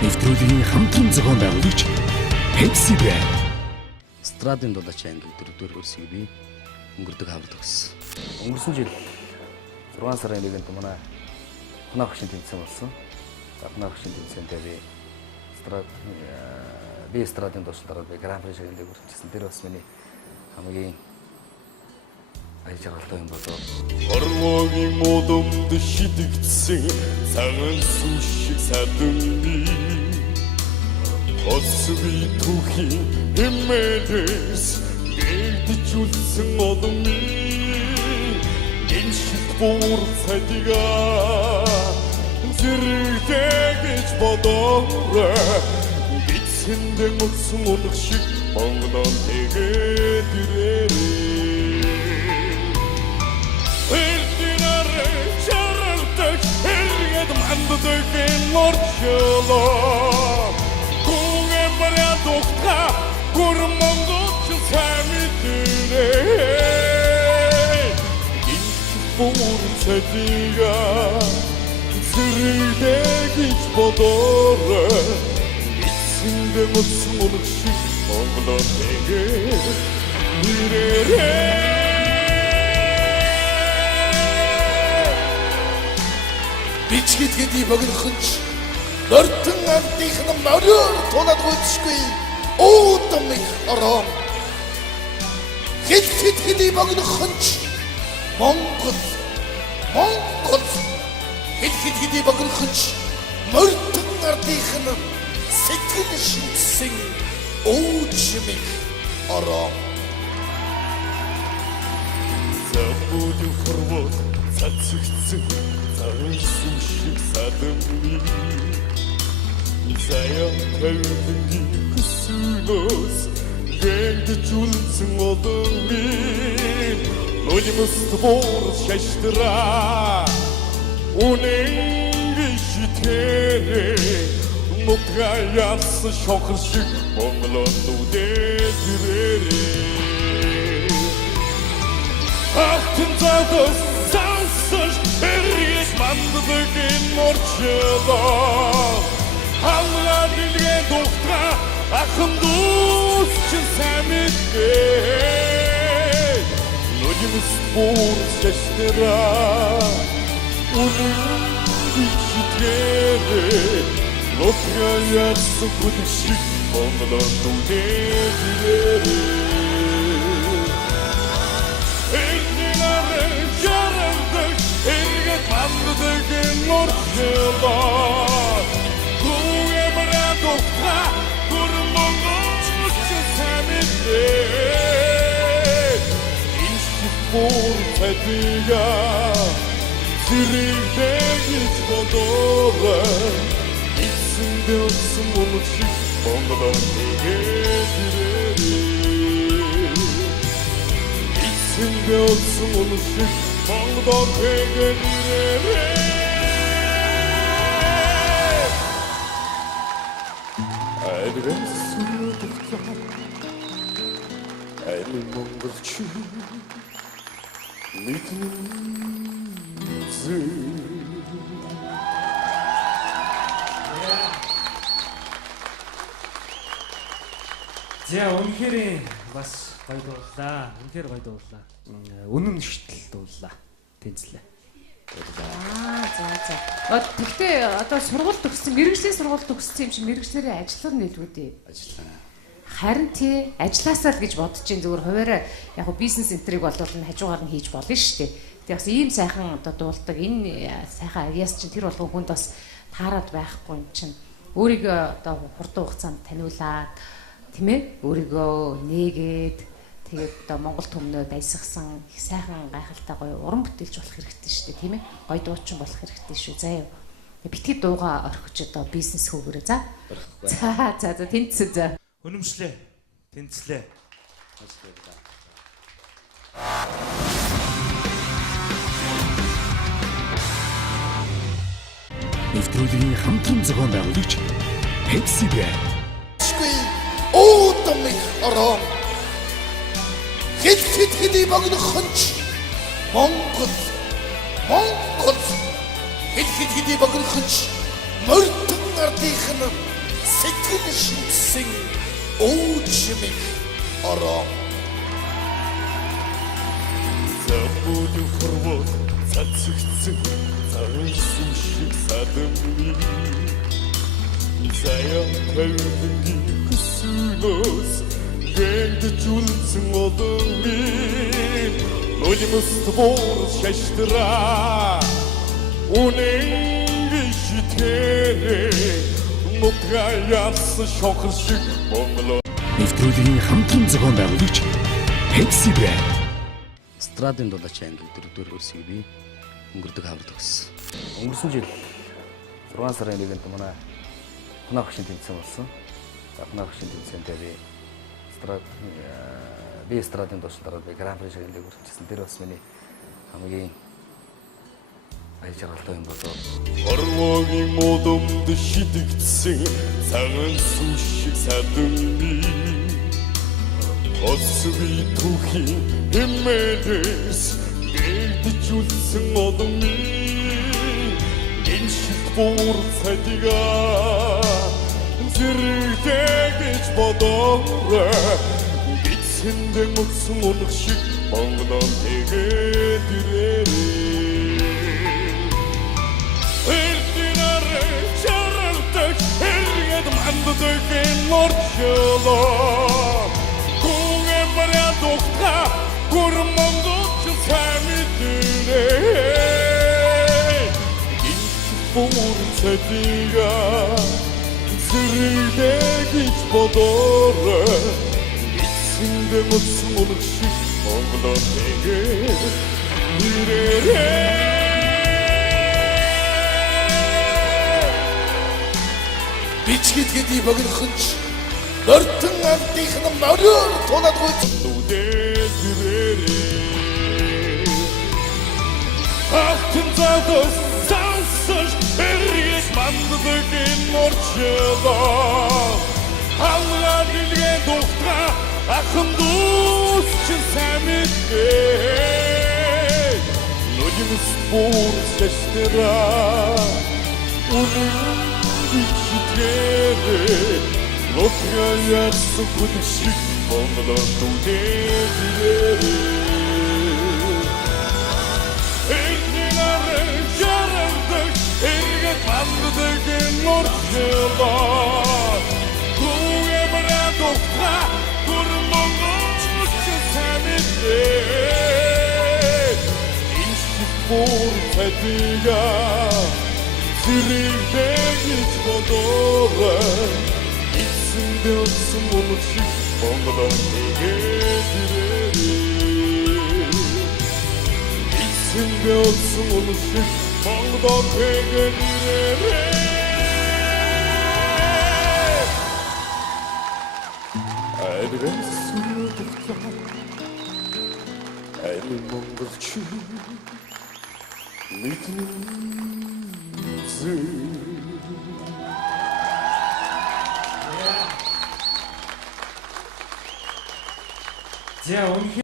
Нэвтрүүлгийн хамтран зохион байгуулагч Pepsi Brand. Страдын дулаач анги дөрөвдүгээр курсыг би өнгөрдөг хавар төгссөн. Өнгөрсөн жил 6 сарын 1-нд манай хунаа багшийн тэмцээн болсон. Хунаа багшийн тэмцээндээ би страдын дуучлаараа би гран при шагналыг хүргэсэн. Тэр бас миний хамгийн аяж аргалтай юм болоо. Хорвогийн модомд шидэгдсэн цагаан сүш шиг садамби Хосви түүхийн хэмээлээс гэгдэж үлсэн одоми Гиншил бүр цадига зэрэгдэж бодоорой Гитсэндээ мөсөн унах шиг Монголон тэгээд ирээрээ Эрдинарэ чаралдаг эргээд манддаг морчлоо Гүнген баря духта гур монгоч самитэрээ Гиншил бүр цадига зэрэгдэж бодоорой Гитсэндээ мөсөн унах шиг Монголон тэгээд ирээрээ Бичгэд гэдгийг богинохонч Нортон амтных нь мориор тулаад гүйцэхгүй Уудам их ороо Хэлхэд гэдгийг богинохонч Монгол Хэлхэд гэдгийг богинохонч Нортон ардных нь сэтгэл шинжсэн Уудам их ороо Забудем хорвот цацгцэн Цагаан сүшиг садамби Заяа тавилангийн хүсүлөөс Гэгдэж үлсэн одоми Нулимст бор шаштраа Үнэн гiştere Нутга яасан шохор шиг Монголон нүдээд ирээрээ Алтын задас сансаж Эргэж манддаг морчлоо Алла билгээ духта Ахын дүүс чин самитгээ Нулимс бүр шаштраа Үнэн гiştere Нутга яасан хүдэн шиг Монголон нүдээд ирээрээ Эргээд манддаг морчлоо Гүнген баря духта гур монгоч самитээ Гиншил бүр цадига зэрэгдэж бодоорой Гитсэндээ үлсэн унах шиг Монголон тэгээд ирээрээ Гитсэндээ үлсэн унах шиг Монголон тэгээд ирээрээ Айлгэн сүрдэгтээ Айл монголчин Мэдэн зээ За үнэхээр бас гоё дууллаа. Үнэхээр гоё дууллаа. Үнэн шүтэл дууллаа. Тэнцлээ. За. Тэгтээ одоо сургууль төгссөн, мэргэжлийн сургууль төгссөн юм чи мэргэжлэрээ ажиллах нь илүү дээ. Ажиллаа. Харин тий ажилласаа л гэж бодож ин зүгээр хуваараа яг го бизнес энтриг болвол нь хажуугаар нь хийж болно шүү дээ. Тэг бас ийм сайхан одоо дуулдаг энэ сайхан авьяас чинь тэр болгон хүнд бас таарад байхгүй юм чинь өөрийгөө одоо хурдан хугацаанд таниулаад тийм ээ өөрийгөө нээгээд тэгээд одоо Монгол төмнөө баясгасан их сайхан гайхалтай гоё уран бүтээлч болох хэрэгтэй шүү дээ тийм ээ гоё дуучин болох хэрэгтэй шүү заа юу битгий дууга орхиж одоо бизнес хөөгөрөө за тэнцээ за Өнөмшлээ. Тэнцлээ. Нэвтрүүлгийн хамтран зохион байгуулагч Pepsi Brand. Уудам их ороо Хэлхэд гэдгийг богинохонч Монгол Хэлхэд гэдгийг богинохонч Мордон ардынх нь сэтгэл шинжсэн өвчмэг ороо. Забуду хорвот цацгцэн зарсан шиг садамны заяа тавьдны хүсүнөөс гэндэжүүлсэн одоны нулимст бор шаштраа үнэн бишитэрэ нутгаяас шохор шиг Монгол нэвтрүүлгийн хамтран зохион байгуулагч Pepsi брэнд. Страдын дулаач англи дөрөвдүгээр курсыг би өнгөрдөг хавар төгссөн. Өнгөрсөн жил 6 сарын 1-нд манай хунаа багшийн тэмцээн болсон. За хунаа багшийн тэмцээндээ би страдын дуучин дараа би гран при шагналыг хүргэжсэн. Тэр бас миний хамгийн баяр жаргалтай юм болоо. Орвогийн модомд шидэгдсэн цагаан сүү шиг садамны Осви түүхийн хэмээс гэгдэжүүлсэн одомны энэ шилт бүр цадигаа зэрэгдэж бодоорой гитсэндээ мөсөн унах шиг Монголон тэгээд ирээрээ Эрдинарэ чаралдаг эргээд манддаг энэ орчлоо Тухта гурмонгоч самитэрэ Гинчбур цадига зэрэгдэж бодоорой эцсэндээ мөсөн унах шиг Монголон тэгээд ирээрээ Бичгэд хэдий богинохч Нортон ардынх нь мороор тулаад гүйц Ахтын залдас сансаж эргэж манддаг энэ орчлоо Халгаар гэлгээ тухта ахын дүүс чин сайн мэдээ Нулимс бүр шаштраа үнэн бичитгээрээ Лотгаяас хүлшиг Монголон түгээд ирээрээ Эрдинарэ жаралдаг эргээд манддаг энэ орчлоо Хүүгээ бараа тухта гурмонгоч сайн мэдээ Энэ шиг бүр цадигаа зэрэгдэж бодоорой эцсэндээ өссөн унах шиг Монголон тэгээд ирээрээ эцсэндээ өссөн унах шиг Монголон тэгээд ирээрээ Айдгасуудагтаа айли монголчин мэднэ За үнэхээр